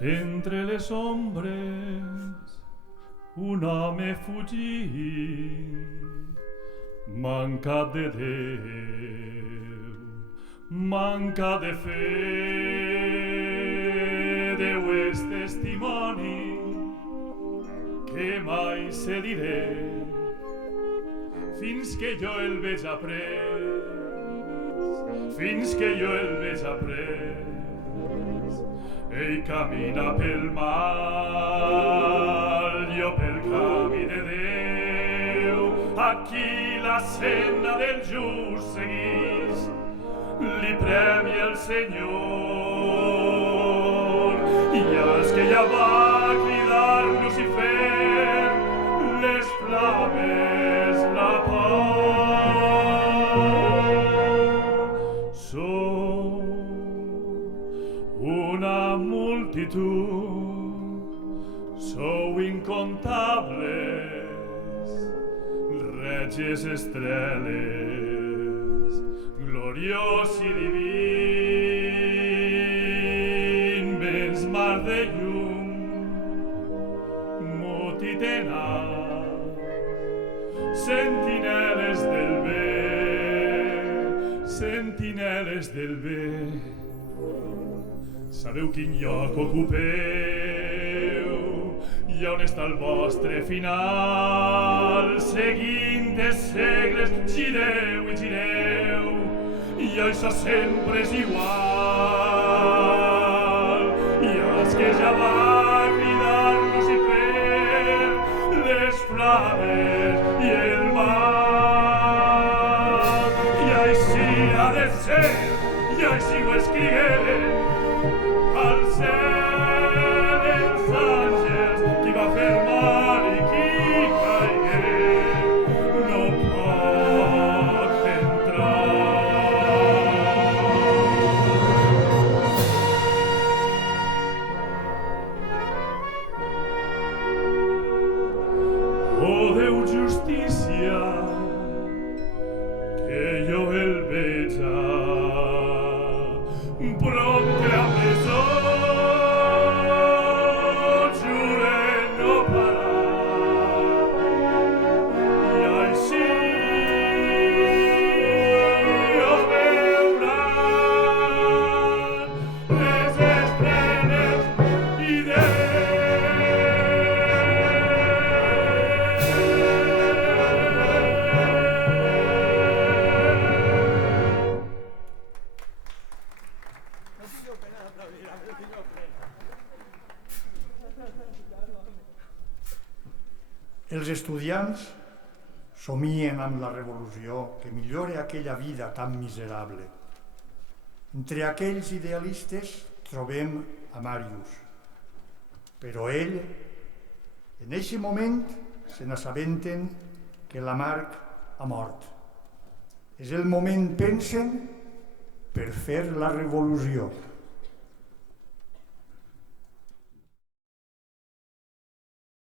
Entre les ombres un home fugit, mancat de Déu, mancat de fe. Déu és testimoni que mai se diré fins que jo el veig après, fins que jo el veig après. Ell camina pel mal, jo pel camí de Déu. Aquí la senda del just seguís, li premia el Senyor. I els que ja va cridar Lucifer, les flames, la pau. Sou una multitud, sou incontables, reges estreles, gloriós i divin, vents mar de llum, mut i tenaç, sentineles del bé, sentineles del bé. Sabeu quin lloc ocupeu i on està el vostre final. Seguint els segles gireu i gireu i això sempre és igual. I els que ja va cridar Lucifer, les flames i el mar. I així ha de ser, i així ho escrigueren al cel els àngels. Qui va fer mal i qui caigué no pot entrar. Oh Déu justícia, que jo el veja prompte a presó, jure no parar. I així ho veuran les estrelles i Els estudiants somien amb la revolució que millore aquella vida tan miserable. Entre aquells idealistes trobem a Màrius, però ell, en eixe moment, se n'assabenten que la Marc ha mort. És el moment, pensen, per fer la revolució.